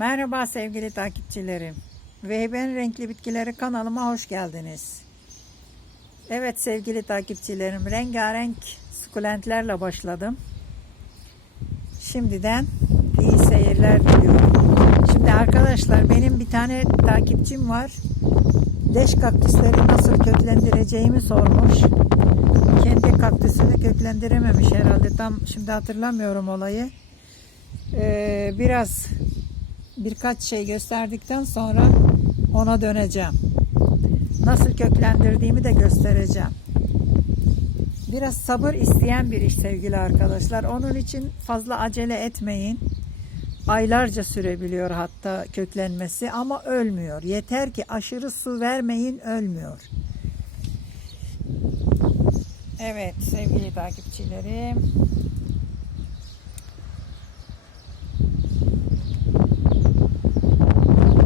Merhaba sevgili takipçilerim. Vehben Renkli Bitkileri kanalıma hoş geldiniz. Evet sevgili takipçilerim, rengarenk sukulentlerle başladım. Şimdiden iyi seyirler diliyorum. Şimdi arkadaşlar benim bir tane takipçim var. Leş kaktüsleri nasıl köklendireceğimi sormuş. Kendi kaktüsünü köklendirememiş herhalde. Tam şimdi hatırlamıyorum olayı. Ee, biraz birkaç şey gösterdikten sonra ona döneceğim. Nasıl köklendirdiğimi de göstereceğim. Biraz sabır isteyen bir iş sevgili arkadaşlar. Onun için fazla acele etmeyin. Aylarca sürebiliyor hatta köklenmesi ama ölmüyor. Yeter ki aşırı su vermeyin ölmüyor. Evet sevgili takipçilerim.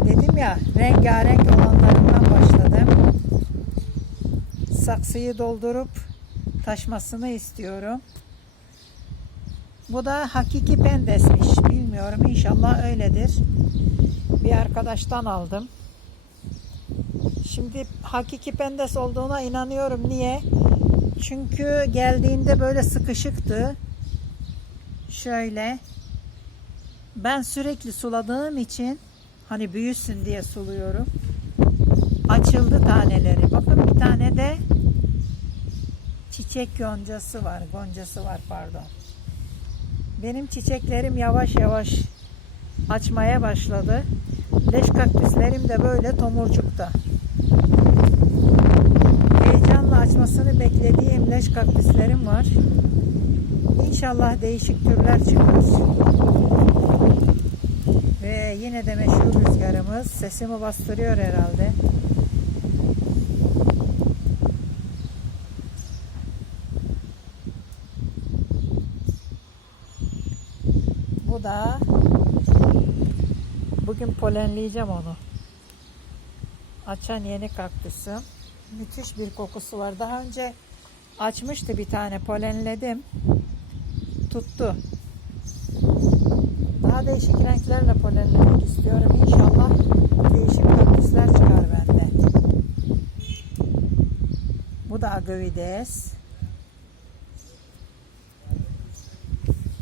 Dedim ya rengarenk olanlarından başladım. Saksıyı doldurup taşmasını istiyorum. Bu da hakiki pendesmiş. Bilmiyorum inşallah öyledir. Bir arkadaştan aldım. Şimdi hakiki pendes olduğuna inanıyorum. Niye? Çünkü geldiğinde böyle sıkışıktı. Şöyle. Ben sürekli suladığım için hani büyüsün diye suluyorum. Açıldı taneleri. Bakın bir tane de çiçek yoncası var. Goncası var pardon. Benim çiçeklerim yavaş yavaş açmaya başladı. Leş kaktüslerim de böyle tomurcukta. Heyecanla açmasını beklediğim leş kaktüslerim var. İnşallah değişik türler çıkar. Ve yine de meşhur rüzgarımız sesimi bastırıyor herhalde. Bu da bugün polenleyeceğim onu. Açan yeni kaktüsüm. Müthiş bir kokusu var. Daha önce açmıştı bir tane polenledim. Tuttu. Değişik renklerle polenlemek istiyorum. İnşallah değişik kaktüsler çıkar bende. Bu da agavides.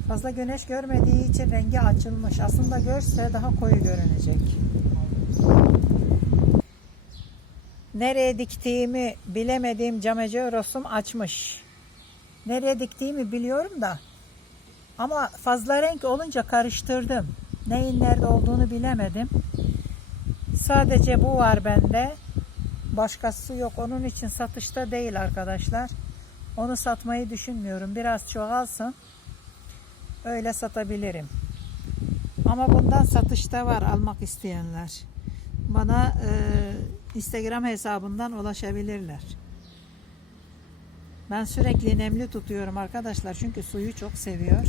Fazla güneş görmediği için rengi açılmış. Aslında görse daha koyu görünecek. Nereye diktiğimi bilemediğim camece rosum açmış. Nereye diktiğimi biliyorum da ama fazla renk olunca karıştırdım. Neyin nerede olduğunu bilemedim. Sadece bu var bende. Başkası yok. Onun için satışta değil arkadaşlar. Onu satmayı düşünmüyorum. Biraz çoğalsın. Öyle satabilirim. Ama bundan satışta var almak isteyenler. Bana e, Instagram hesabından ulaşabilirler. Ben sürekli nemli tutuyorum arkadaşlar çünkü suyu çok seviyor.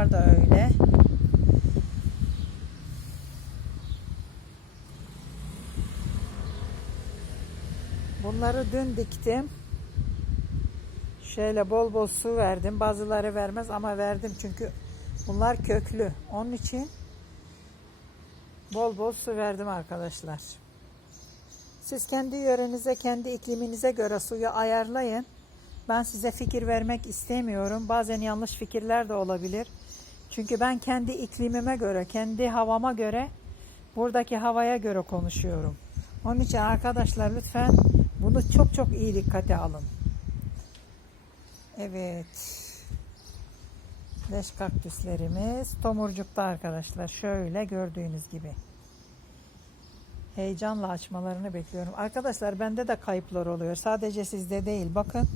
Bunlar da öyle. Bunları dün diktim. Şöyle bol bol su verdim. Bazıları vermez ama verdim çünkü bunlar köklü. Onun için bol bol su verdim arkadaşlar. Siz kendi yörenize, kendi ikliminize göre suyu ayarlayın. Ben size fikir vermek istemiyorum. Bazen yanlış fikirler de olabilir. Çünkü ben kendi iklimime göre, kendi havama göre, buradaki havaya göre konuşuyorum. Onun için arkadaşlar lütfen bunu çok çok iyi dikkate alın. Evet. Leş kaktüslerimiz tomurcukta arkadaşlar. Şöyle gördüğünüz gibi. Heyecanla açmalarını bekliyorum. Arkadaşlar bende de kayıplar oluyor. Sadece sizde değil. Bakın.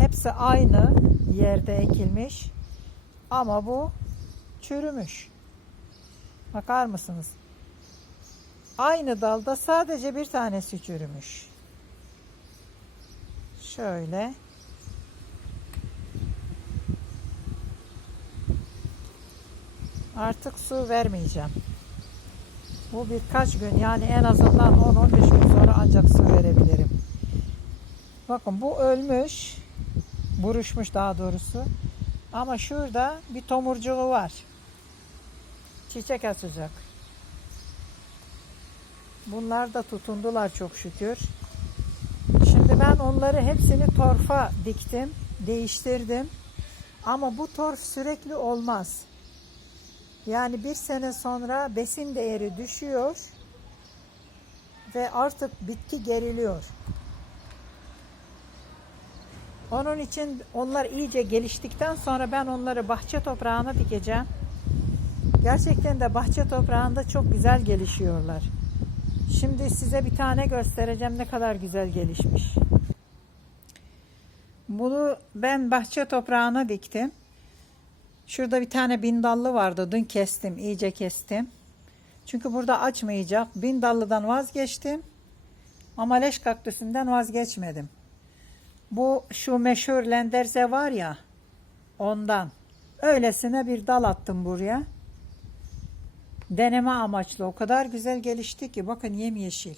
Hepsi aynı yerde ekilmiş. Ama bu çürümüş. Bakar mısınız? Aynı dalda sadece bir tanesi çürümüş. Şöyle. Artık su vermeyeceğim. Bu birkaç gün yani en azından 10-15 gün sonra ancak su verebilirim. Bakın bu ölmüş. Buruşmuş daha doğrusu. Ama şurada bir tomurcuğu var. çiçek açacak. Bunlar da tutundular çok şükür. Şimdi ben onları hepsini torfa diktim, değiştirdim. Ama bu torf sürekli olmaz. Yani bir sene sonra besin değeri düşüyor ve artık bitki geriliyor. Onun için onlar iyice geliştikten sonra ben onları bahçe toprağına dikeceğim. Gerçekten de bahçe toprağında çok güzel gelişiyorlar. Şimdi size bir tane göstereceğim ne kadar güzel gelişmiş. Bunu ben bahçe toprağına diktim. Şurada bir tane bindallı vardı. Dün kestim, iyice kestim. Çünkü burada açmayacak. Bindallıdan vazgeçtim. Ama leş kaktüsünden vazgeçmedim. Bu şu meşhur lenderze var ya ondan. Öylesine bir dal attım buraya. Deneme amaçlı o kadar güzel gelişti ki bakın yemyeşil.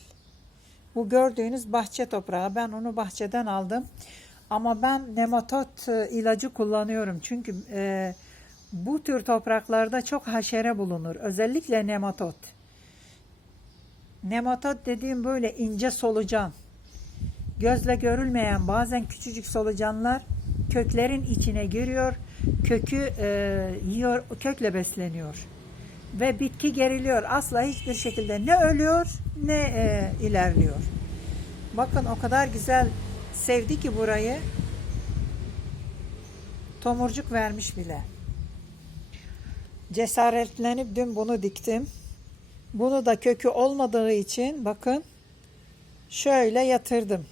Bu gördüğünüz bahçe toprağı. Ben onu bahçeden aldım. Ama ben nematot e, ilacı kullanıyorum. Çünkü e, bu tür topraklarda çok haşere bulunur. Özellikle nematot. Nematot dediğim böyle ince solucan. Gözle görülmeyen bazen küçücük solucanlar köklerin içine giriyor. Kökü e, yiyor, kökle besleniyor. Ve bitki geriliyor. Asla hiçbir şekilde ne ölüyor ne e, ilerliyor. Bakın o kadar güzel sevdi ki burayı. Tomurcuk vermiş bile. Cesaretlenip dün bunu diktim. Bunu da kökü olmadığı için bakın şöyle yatırdım.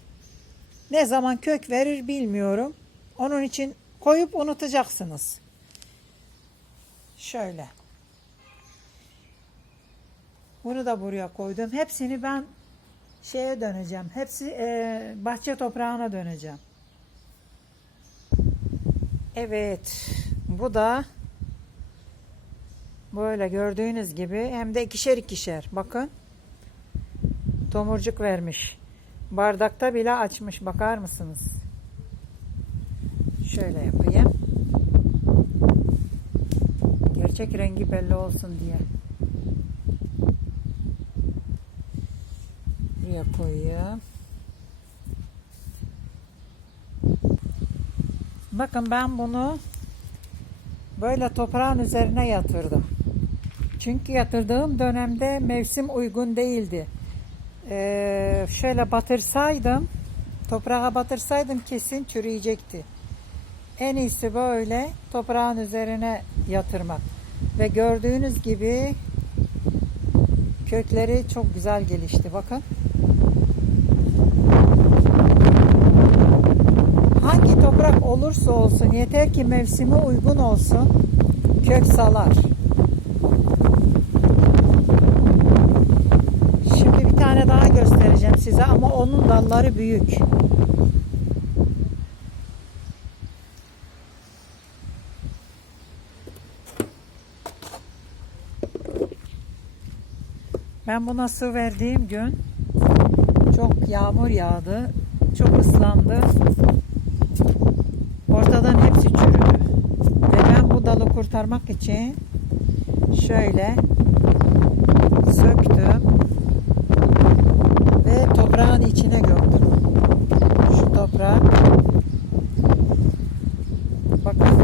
Ne zaman kök verir bilmiyorum. Onun için koyup unutacaksınız. Şöyle. Bunu da buraya koydum. Hepsini ben şeye döneceğim. Hepsi e, bahçe toprağına döneceğim. Evet. Bu da böyle gördüğünüz gibi hem de ikişer ikişer. Bakın. Tomurcuk vermiş. Bardakta bile açmış. Bakar mısınız? Şöyle yapayım. Gerçek rengi belli olsun diye. Buraya koyayım. Bakın ben bunu böyle toprağın üzerine yatırdım. Çünkü yatırdığım dönemde mevsim uygun değildi. Ee, şöyle batırsaydım, toprağa batırsaydım kesin çürüyecekti. En iyisi böyle toprağın üzerine yatırmak. Ve gördüğünüz gibi kökleri çok güzel gelişti. Bakın. Hangi toprak olursa olsun yeter ki mevsimi uygun olsun kök salar. Şimdi bir tane daha göstereceğim size ama onun dalları büyük. Ben buna su verdiğim gün çok yağmur yağdı. Çok ıslandı. Ortadan hepsi çürüdü. Ve ben bu dalı kurtarmak için şöyle söktüm ve toprağın içine gömdüm. Şu toprağı bakın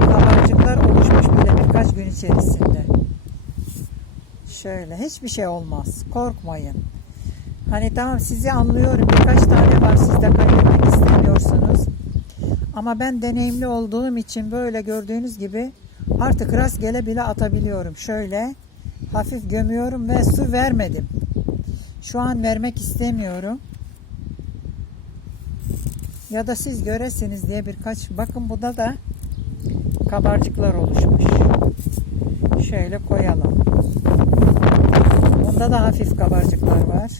kabarcıklar oluşmuş bile birkaç gün içerisinde. Şöyle hiçbir şey olmaz. Korkmayın. Hani tamam sizi anlıyorum. Birkaç tane var sizde kaybetmek istemiyorsunuz. Ama ben deneyimli olduğum için böyle gördüğünüz gibi artık rastgele bile atabiliyorum. Şöyle hafif gömüyorum ve su vermedim. Şu an vermek istemiyorum. Ya da siz göresiniz diye birkaç bakın burada da kabarcıklar oluşmuş. Şöyle koyalım. Bunda da hafif kabarcıklar var.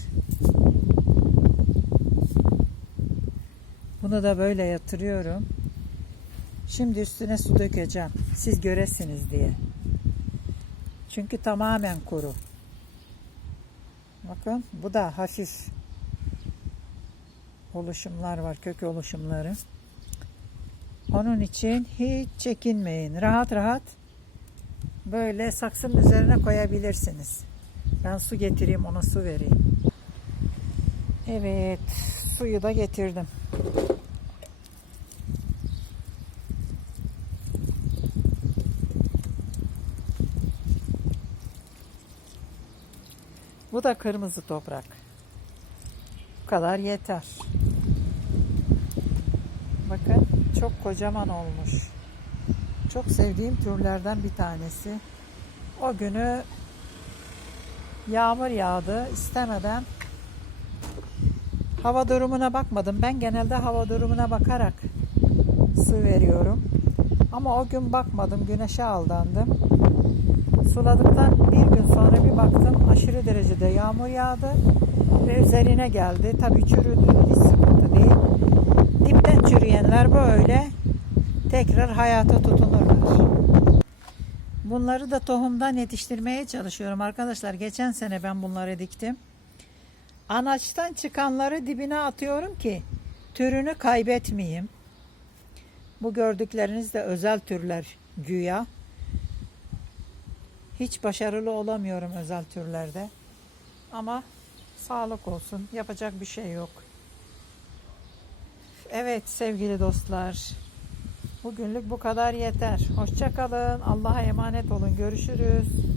Bunu da böyle yatırıyorum. Şimdi üstüne su dökeceğim. Siz göresiniz diye. Çünkü tamamen kuru. Bakın bu da hafif oluşumlar var. Kök oluşumları. Onun için hiç çekinmeyin. Rahat rahat böyle saksının üzerine koyabilirsiniz. Ben su getireyim ona su vereyim. Evet suyu da getirdim. Bu da kırmızı toprak. Bu kadar yeter. Bakın çok kocaman olmuş. Çok sevdiğim türlerden bir tanesi. O günü yağmur yağdı istemeden hava durumuna bakmadım. Ben genelde hava durumuna bakarak su veriyorum. Ama o gün bakmadım. Güneşe aldandım. Suladıktan bir gün sonra bir baktım aşırı derecede yağmur yağdı ve üzerine geldi. Tabii çürüdü hiç sıkıntı değil. Dipten çürüyenler böyle tekrar hayata tutunurlar. Bunları da tohumdan yetiştirmeye çalışıyorum arkadaşlar. Geçen sene ben bunları diktim. Anaçtan çıkanları dibine atıyorum ki türünü kaybetmeyeyim. Bu gördükleriniz de özel türler güya. Hiç başarılı olamıyorum özel türlerde. Ama sağlık olsun. Yapacak bir şey yok. Evet sevgili dostlar. Bugünlük bu kadar yeter. Hoşçakalın. Allah'a emanet olun. Görüşürüz.